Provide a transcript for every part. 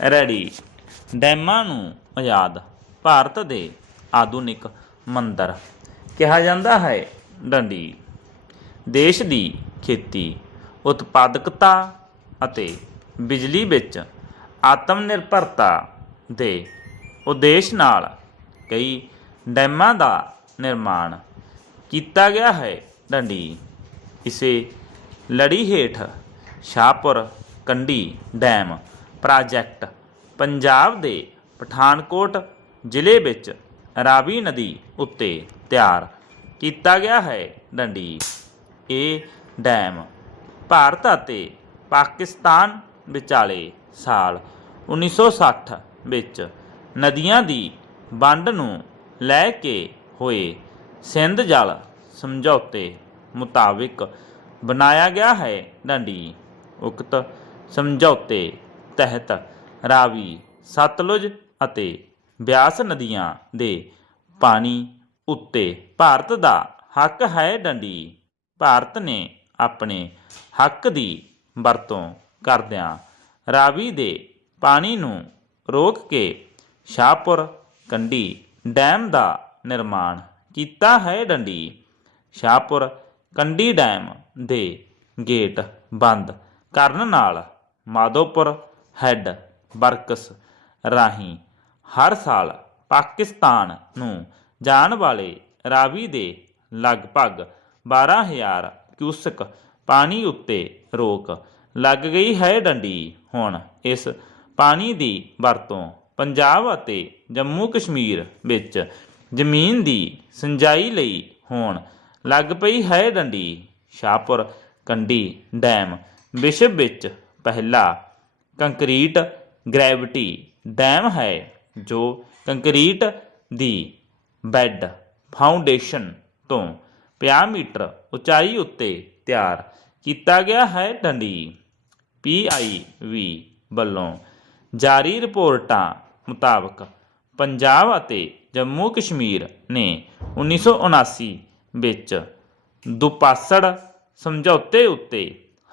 Ready. ਡੈਮਾਂ ਨੂੰ ਆਜ਼ਾਦ ਭਾਰਤ ਦੇ ਆਧੁਨਿਕ ਮੰਦਰ ਕਿਹਾ ਜਾਂਦਾ ਹੈ ਡੰਡੀ। ਦੇਸ਼ ਦੀ ਖੇਤੀ, ਉਤਪਾਦਕਤਾ ਅਤੇ ਬਿਜਲੀ ਵਿੱਚ ਆਤਮ ਨਿਰਭਰਤਾ ਦੇ ਉਦੇਸ਼ ਨਾਲ ਕਈ ਡੈਮਾਂ ਦਾ ਨਿਰਮਾਣ ਕੀਤਾ ਗਿਆ ਹੈ ਡੰਡੀ। ਇਸੇ ਲੜੀ ਹੇਠ ਸ਼ਾਹਪੁਰ ਕੰਡੀ ਡੈਮ ਪ੍ਰਾਜੈਕਟ ਪੰਜਾਬ ਦੇ ਪਠਾਨਕੋਟ ਜ਼ਿਲ੍ਹੇ ਵਿੱਚ ਰਾਵੀ ਨਦੀ ਉੱਤੇ ਤਿਆਰ ਕੀਤਾ ਗਿਆ ਹੈ ਡੰਡੀ। ਇਹ ਡੈਮ ਭਾਰਤ ਅਤੇ ਪਾਕਿਸਤਾਨ ਵਿਚਾਲੇ ਸਾਲ 1960 ਵਿੱਚ ਨਦੀਆਂ ਦੀ ਵੰਡ ਨੂੰ ਲੈ ਕੇ ਹੋਏ ਸਿੰਧ ਜਲ ਸਮਝੌਤੇ ਮੁਤਾਬਿਕ ਬਣਾਇਆ ਗਿਆ ਹੈ ਡੰਡੀ। ਉਕਤ ਸਮਝੌਤੇ ਤਹਿਤ ਰਾਵੀ, ਸਤਲੁਜ ਅਤੇ ਬਿਆਸ ਨਦੀਆਂ ਦੇ ਪਾਣੀ ਉੱਤੇ ਭਾਰਤ ਦਾ ਹੱਕ ਹੈ ਡੰਡੀ। ਭਾਰਤ ਨੇ ਆਪਣੇ ਹੱਕ ਦੀ ਵਰਤੋਂ ਕਰਦਿਆਂ ਰਾਵੀ ਦੇ ਪਾਣੀ ਨੂੰ ਰੋਕ ਕੇ ਸ਼ਾਹਪੁਰ ਕੰਡੀ ਡੈਮ ਦਾ ਨਿਰਮਾਣ ਕੀਤਾ ਹੈ ਡੰਡੀ। ਸ਼ਾਹਪੁਰ ਕੰਡੀ ਡੈਮ ਦੇ ਗੇਟ ਬੰਦ ਕਰਨ ਨਾਲ ਮਾਧੋਪੁਰ ਹੈੱਡ, ਵਰਕਸ, ਰਾਹੀਂ। ਹਰ ਸਾਲ ਪਾਕਿਸਤਾਨ ਨੂੰ ਜਾਣ ਵਾਲੇ ਰਾਵੀ ਦੇ ਲਗਭਗ 12000 ਕਿਊਸਕ ਪਾਣੀ ਉੱਤੇ ਰੋਕ ਲੱਗ ਗਈ ਹੈ ਡੰਡੀ। ਹੁਣ ਇਸ ਪਾਣੀ ਦੀ ਵਰਤੋਂ ਪੰਜਾਬ ਅਤੇ ਜੰਮੂ ਕਸ਼ਮੀਰ ਵਿੱਚ ਜ਼ਮੀਨ ਦੀ ਸਿੰਜਾਈ ਲਈ ਹੋਣ ਲੱਗ ਪਈ ਹੈ ਡੰਡੀ। ਸ਼ਾਹਪੁਰ ਕੰਡੀ ਡੈਮ ਵਿਸ਼ਵ ਵਿੱਚ ਪਹਿਲਾ ਕੰਕਰੀਟ ਗ੍ਰੈਵਿਟੀ ਡੈਮ ਹੈ, ਜੋ ਕੰਕਰੀਟ ਦੀ ਬੈੱਡ ਫਾਊਂਡੇਸ਼ਨ ਤੋਂ 50 ਮੀਟਰ ਉਚਾਈ ਉੱਤੇ ਤਿਆਰ ਕੀਤਾ ਗਿਆ ਹੈ। ਡੰਡੀ ਪੀਆਈਵੀ ਵੱਲੋਂ ਜਾਰੀ ਰਿਪੋਰਟਾਂ ਮੁਤਾਬਕ ਪੰਜਾਬ ਅਤੇ ਜੰਮੂ ਕਸ਼ਮੀਰ ਨੇ 1979 ਵਿੱਚ ਦੁਪਾਸੜ ਸਮਝੌਤੇ ਉੱਤੇ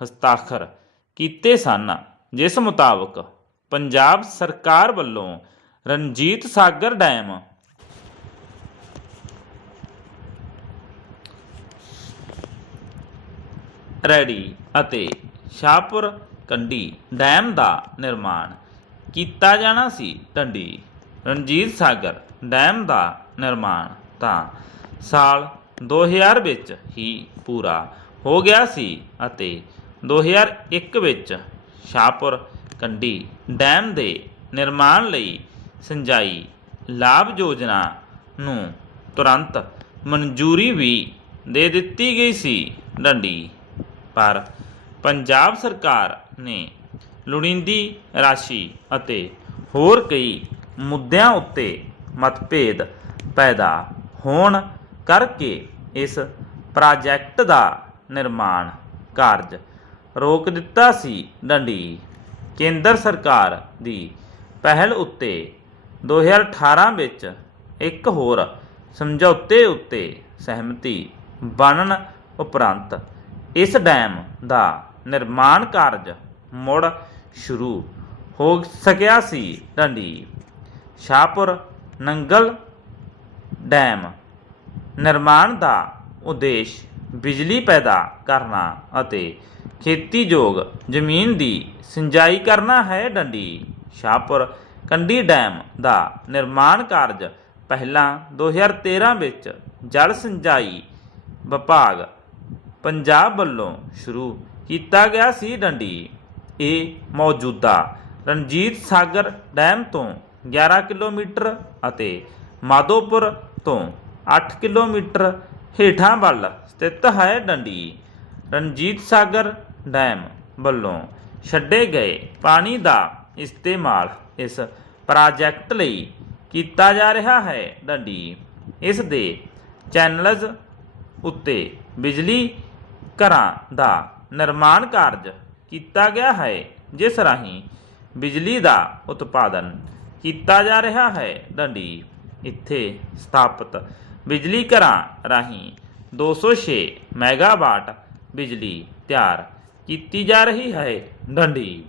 ਹਸਤਾਖਰ ਕੀਤੇ ਸਨ। ਜਿਸ ਮੁਤਾਬਕ ਪੰਜਾਬ ਸਰਕਾਰ ਵੱਲੋਂ ਰਣਜੀਤ ਸਾਗਰ ਡੈਮ ਰੈਡੀ ਅਤੇ ਸ਼ਾਹਪੁਰ ਕੰਡੀ ਡੈਮ ਦਾ ਨਿਰਮਾਣ ਕੀਤਾ ਜਾਣਾ ਸੀ ਟੰਡੀ। ਰਣਜੀਤ ਸਾਗਰ ਡੈਮ ਦਾ ਨਿਰਮਾਣ ਤਾਂ ਸਾਲ 2000 ਵਿੱਚ ਹੀ ਪੂਰਾ ਹੋ ਗਿਆ ਸੀ ਅਤੇ 2001 ਵਿੱਚ ਸ਼ਾਹਪੁਰ ਕੰਡੀ ਡੈਮ ਦੇ ਨਿਰਮਾਣ ਲਈ ਸਿੰਜਾਈ ਲਾਭ ਯੋਜਨਾ ਨੂੰ ਤੁਰੰਤ ਮਨਜ਼ੂਰੀ ਵੀ ਦੇ ਦਿੱਤੀ ਗਈ ਸੀ ਡੰਡੀ। ਪਰ ਪੰਜਾਬ ਸਰਕਾਰ ਨੇ ਲੋੜੀਂਦੀ ਰਾਸ਼ੀ ਅਤੇ ਹੋਰ ਕਈ ਮੁੱਦਿਆਂ ਉੱਤੇ ਮਤਭੇਦ ਪੈਦਾ ਹੋਣ ਕਰਕੇ ਇਸ ਪ੍ਰਾਜੈਕਟ ਦਾ ਨਿਰਮਾਣ ਕਾਰਜ ਰੋਕ ਦਿੱਤਾ ਸੀ ਡੰਡੀ। ਕੇਂਦਰ ਸਰਕਾਰ ਦੀ ਪਹਿਲ ਉੱਤੇ 2018 ਵਿੱਚ ਇੱਕ ਹੋਰ ਸਮਝੌਤੇ ਉੱਤੇ ਸਹਿਮਤੀ ਬਣਨ ਉਪਰੰਤ ਇਸ ਡੈਮ ਦਾ ਨਿਰਮਾਣ ਕਾਰਜ ਮੁੜ ਸ਼ੁਰੂ ਹੋ ਸਕਿਆ ਸੀ ਡੰਡੀ। ਸ਼ਾਹਪੁਰ ਨੰਗਲ ਡੈਮ ਨਿਰਮਾਣ ਦਾ ਉਦੇਸ਼ ਬਿਜਲੀ ਪੈਦਾ ਕਰਨਾ ਅਤੇ ਖੇਤੀਯੋਗ ਜ਼ਮੀਨ ਦੀ ਸਿੰਜਾਈ ਕਰਨਾ ਹੈ ਡੰਡੀ। ਸ਼ਾਹਪੁਰ ਕੰਡੀ ਡੈਮ ਦਾ ਨਿਰਮਾਣ ਕਾਰਜ ਪਹਿਲਾਂ 2013 ਵਿੱਚ ਜਲ ਸਿੰਜਾਈ ਵਿਭਾਗ ਪੰਜਾਬ ਵੱਲੋਂ ਸ਼ੁਰੂ ਕੀਤਾ ਗਿਆ ਸੀ ਡੰਡੀ। ਇਹ ਮੌਜੂਦਾ ਰਣਜੀਤ ਸਾਗਰ ਡੈਮ ਤੋਂ 11 ਕਿਲੋਮੀਟਰ ਅਤੇ ਮਾਧੋਪੁਰ ਤੋਂ 8 ਕਿਲੋਮੀਟਰ ਹੇਠਾਂ ਵੱਲ ਸਥਿਤ ਹੈ ਡੰਡੀ। ਰਣਜੀਤ ਸਾਗਰ ਡੈਮ ਵੱਲੋਂ ਛੱਡੇ ਗਏ ਪਾਣੀ ਦਾ ਇਸਤੇਮਾਲ ਇਸ ਪ੍ਰਾਜੈਕਟ ਲਈ ਕੀਤਾ ਜਾ ਰਿਹਾ ਹੈ। ਡੰਡੀ, ਇਸ ਦੇ ਚੈਨਲਜ਼ ਉੱਤੇ ਬਿਜਲੀ ਘਰਾਂ ਦਾ ਨਿਰਮਾਣ ਕਾਰਜ ਕੀਤਾ ਗਿਆ ਹੈ, ਜਿਸ ਰਾਹੀਂ ਬਿਜਲੀ ਦਾ ਉਤਪਾਦਨ ਕੀਤਾ ਜਾ ਰਿਹਾ ਹੈ। ਡੰਡੀ, ਇੱਥੇ ਸਥਾਪਿਤ ਬਿਜਲੀ ਘਰਾਂ ਰਾਹੀਂ 206 ਮੈਗਾਵਾਟ ਬਿਜਲੀ ਤਿਆਰ ਕੀਤੀ ਜਾ ਰਹੀ ਹੈ ਡੰਡੀ।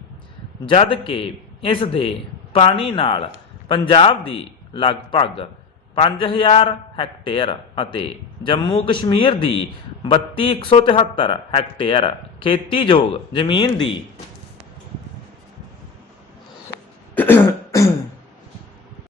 ਜਦ ਕਿ ਇਸ ਦੇ ਪਾਣੀ ਨਾਲ ਪੰਜਾਬ ਦੀ ਲਗਭਗ 5000 ਹੈਕਟੇਅਰ ਅਤੇ ਜੰਮੂ ਕਸ਼ਮੀਰ ਦੀ 32173 ਹੈਕਟੇਅਰ ਖੇਤੀਯੋਗ ਜ਼ਮੀਨ ਦੀ